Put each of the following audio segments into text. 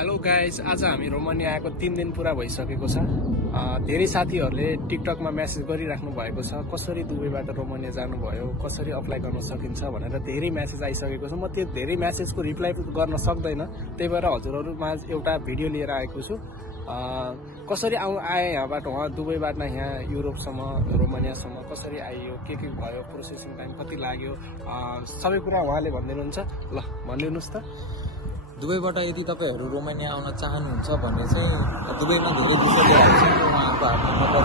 Hello guys, आज हामी Romania आएको 3 दिन पूरा भइसकेको छ। धेरै साथीहरूले टिकटकमा मेसेज गरिराख्नु भएको छ, कसरी दुबईबाट रोमानिया जानुभयो, कसरी अप्लाई गर्न सकिन्छ भनेर धेरै मेसेज आइसकेको छ। म त्यो धेरै मेसेजको रिप्लाई गर्न सक्दैन, त्यही भएर हजुरहरूमा एउटा भिडियो लिएर आएको छु। कसरी आए यहाँबाट वहाँ दुबईबाट यहाँ युरोपसम्म रोमानियासम्म कसरी आइयो, के भयो, प्रोसेसिङ टाइम कति लाग्यो, सबै कुरा उहाँले भनिदिनुहुन्छ। ल भनिदिनुहोस् त। दुबईबाट यदि तपाईहरु रोमानिया आउन चाहनुहुन्छ भने चाहिँ दुबईमा धेरै विषयहरू छन् र उहाँको हातमा मतलब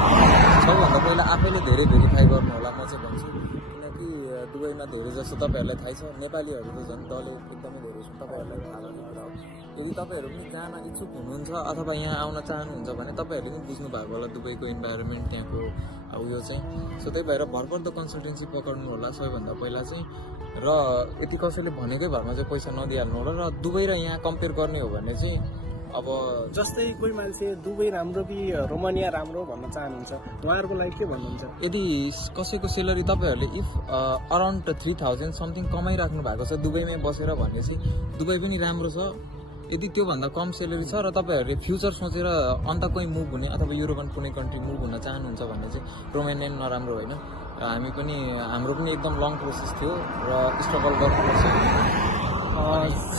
सबभन्दा पहिला आफैले धेरै भेरिफाई गर्नु होला म चाहिँ भन्छु। किनकि दुबईमा धेरै जस्तो तपाईहरुलाई थाहै छ, नेपालीहरु त झन् दले एकदमै धेरै छन्, तपाईहरुलाई थाहा भएको कुरा हो। यदि तपाईहरु पनि जान इच्छुक हुनुहुन्छ अथवा यहाँ आउन चाहनुहुन्छ भने तपाईहरुले पनि बुझ्नु भएको होला दुबईको इन्भाइरोमेन्ट त्यहाँको उयो चाहिँ। सो त्यही भएर भरपर्दो कन्सल्टेन्सी पक्र्नु होला सबैभन्दा पहिला चाहिँ। र यति कसैले भनेकै भरमा चाहिँ पैसा नदिइहाल्नु होला। र दुबई र यहाँ कम्पेयर गर्ने हो भने चाहिँ अब जस्तै कोही मान्छे दुबई राम्रो कि रोमानिया राम्रो भन्न चाहनुहुन्छ, उहाँहरूको लागि के भन्नुहुन्छ? यदि कसैको सेलरी तपाईहरुले इफ अराउन्ड 3000 समथिङ कमाइराख्नु भएको छ दुबईमै बसेर भने चाहिँ दुबई पनि राम्रो छ। यदि त्योभन्दा कम सेलरी छ र तपाईहरुले फ्युचर सोचेर अन्त कोही मुभ हुने अथवा युरोपन कुनै कन्ट्री मुभ हुन चाहनुहुन्छ भने चाहिँ रोमानिया नराम्रो होइन। हामी पनि हाम्रो पनि एकदम लङ प्रोसेस थियो र स्ट्रगल गर्नुपर्छ।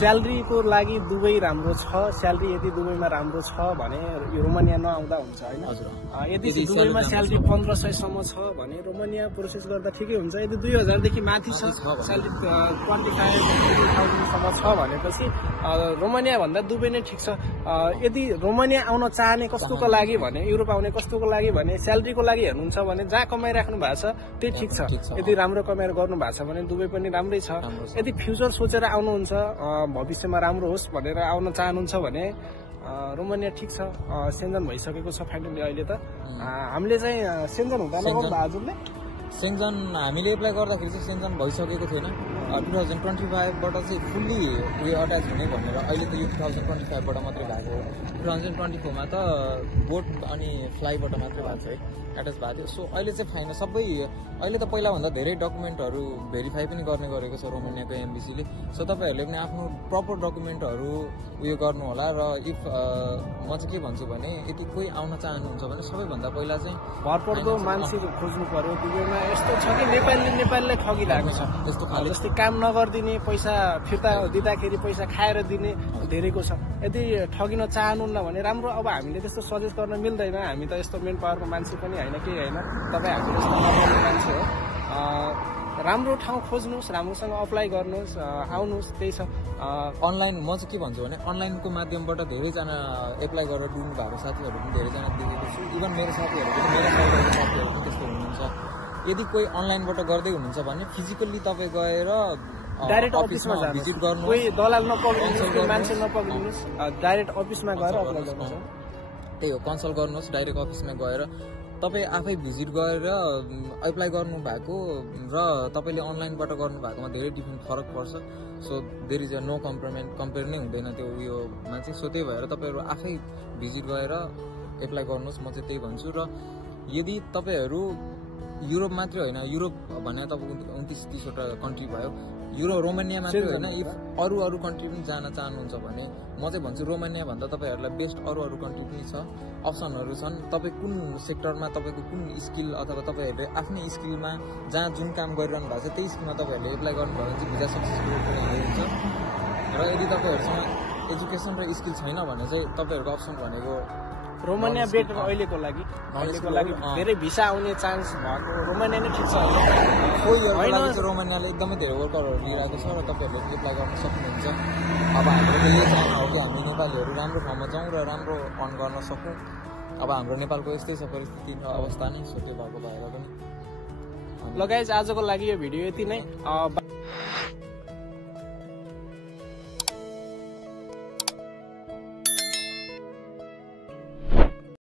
स्यालेरीको लागि दुबई राम्रो छ, स्यालेरी यदि दुबईमा राम्रो छ भने रोमानिया नआउँदा हुन्छ होइन। यदि दुबईमा स्यालेरी 1500 सम्म छ भने रोमानिया प्रोसेस गर्दा ठिकै हुन्छ। यदि 2000 देखि माथि छ, स्यालेरी 25,000 सम्म छ भनेपछि रोमानिया भन्दा दुबई नै ठिक छ। यदि रोमानिया आउन चाहने कस्तोको लागि भने, युरोप आउने कस्तोको लागि भने स्यालेरीको लागि हेर्नुहुन्छ भने जहाँ कमाइराख्नु भएको छ त्यही ठिक छ। यदि राम्रो कमाएर गर्नु भएको छ भने दुबई पनि राम्रै छ। यदि फ्युचर सोचेर आउनुहुन्छ, भविष्यमा राम्रो होस् भनेर आउन चाहनुहुन्छ भने रोमानिया ठिक छ। सेन्जन भइसकेको छ फाइनली अहिले त। हामीले चाहिँ सेन्जन हुँदा हजुरले सेन्जन हामीले एप्लाई गर्दाखेरि चाहिँ सेन्जन भइसकेको थिएन। 2025बाट चाहिँ फुल्ली उयो अट्याच हुने भनेर अहिले त यो 2025बाट मात्रै भएको हो। 2024मा त बोट अनि फ्लाइबाट मात्रै भएको छ है, एट्याच भएको थियो। सो अहिले चाहिँ फाइन सबै। अहिले त पहिलाभन्दा धेरै डकुमेन्टहरू भेरिफाई पनि गर्ने गरेको छ रोमानियाको एम्बेसीले। सो तपाईँहरूले पनि आफ्नो प्रपर डकुमेन्टहरू उयो गर्नु होला। र इफ म चाहिँ के भन्छु भने यदि कोही आउन चाहनुहुन्छ भने सबैभन्दा पहिला चाहिँ भरपर्दो मान्छे खोज्नु पर्यो। दुबईमा यस्तो छ कि नेपालीलाई ठगिरहेको छ। त्यस्तो खाले जस्तै काम नगरिदिने, पैसा फिर्ता दिँदाखेरि पैसा खाएर दिने धेरैको छ। यदि ठगिन चाहनुहुन्न भने राम्रो। अब हामीले त्यस्तो सजेस्ट गर्न मिल्दैन, हामी त यस्तो मेन पावरको मान्छे पनि होइन, केही होइन। तपाईँ हामी जस्तो नर्मल मान्छे हो। राम्रो ठाउँ खोज्नुहोस्, राम्रोसँग अप्लाई गर्नुहोस्, आउनुहोस्, त्यही छ। अनलाइन म चाहिँ के भन्छु भने अनलाइनको माध्यमबाट धेरैजना एप्लाई गरेर डुब्नु भएको साथीहरू पनि धेरैजना देखेको छु। इभन मेरो साथीहरू पनि, मेरो साथीहरू पनि त्यस्तो हुनुहुन्छ। यदि कोही अनलाइनबाट गर्दै हुनुहुन्छ भने फिजिकल्ली तपाईँ गएर डाइरेक्ट अफिसमा भिजिट गर्नु, कोही दलाल नपक्रिनुहोस्, मान्छे नपक्रिनुहोस्, डाइरेक्ट अफिसमा गएर अप्लाई गर्नुहोस्। त्यही हो, कन्सल्ट गर्नुहोस् डाइरेक्ट अफिसमा गएर। तपाईँ आफै भिजिट गरेर एप्लाई गर्नु भएको र तपाईँले अनलाइनबाट गर्नु भएकोमा धेरै डिफ्रेन्ट फरक पर्छ। So there is a no compare नै हुँदैन त्यो उयोमा चाहिँ। सो त्यही भएर तपाईँहरू आफै भिजिट गएर एप्लाई गर्नुहोस्, म चाहिँ त्यही भन्छु। र यदि तपाईँहरू युरोप मात्रै होइन, युरोप भने तपाईँको 29-30वटा कन्ट्री भयो, रोमानिया मात्रै होइन, इफ अरू कन्ट्री पनि जान चाहनुहुन्छ भने म चाहिँ भन्छु रोमानिया भन्दा तपाईँहरूलाई बेस्ट अरू कन्ट्री पनि छ, अप्सनहरू छन्। तपाईँ कुन सेक्टरमा, तपाईँको कुन स्किल अथवा तपाईँहरूले आफ्नै स्किलमा जहाँ जुन काम गरिरहनु भएको छ त्यही स्किलमा तपाईँहरूले एप्लाई गर्नुभयो भने चाहिँ भिजा सक्सेसफुल पनि हुन्छ। र यदि तपाईँहरूसँग एजुकेसन र स्किल छैन भने चाहिँ तपाईँहरूको अप्सन भनेको रोमानिया बेटर अहिलेको लागि धेरै भिसा आउने चान्स भएको रोमानिया नै ठिक छ। रोमानियाले एकदमै धेरै वर्करहरू लिइरहेको छ र तपाईँहरूले एप्लाई गर्न सक्नुहुन्छ। अब हाम्रो यही चाहना हो कि हामी नेपालीहरू राम्रो ठाउँमा जाउँ र राम्रो अर्न गर्न सकौँ। अब हाम्रो नेपालको यस्तै छ परिस्थिति र अवस्था नै, सो त्यो भएको भएर पनि। ल गाइज, आजको लागि यो भिडियो यति नै।